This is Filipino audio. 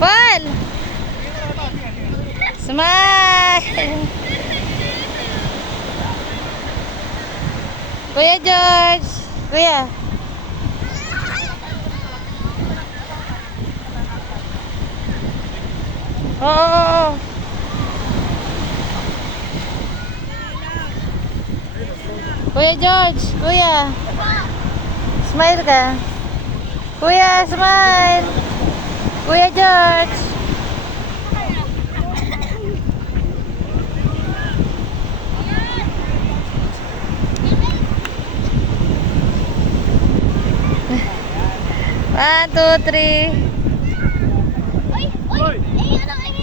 Paul! Smile! Kuya George! Kuya! Oo! Kuya George! Kuya! Smile ka! Kuya, smile! Kuya George! One, two, three. Oy! Oy! Ay, ano kayo?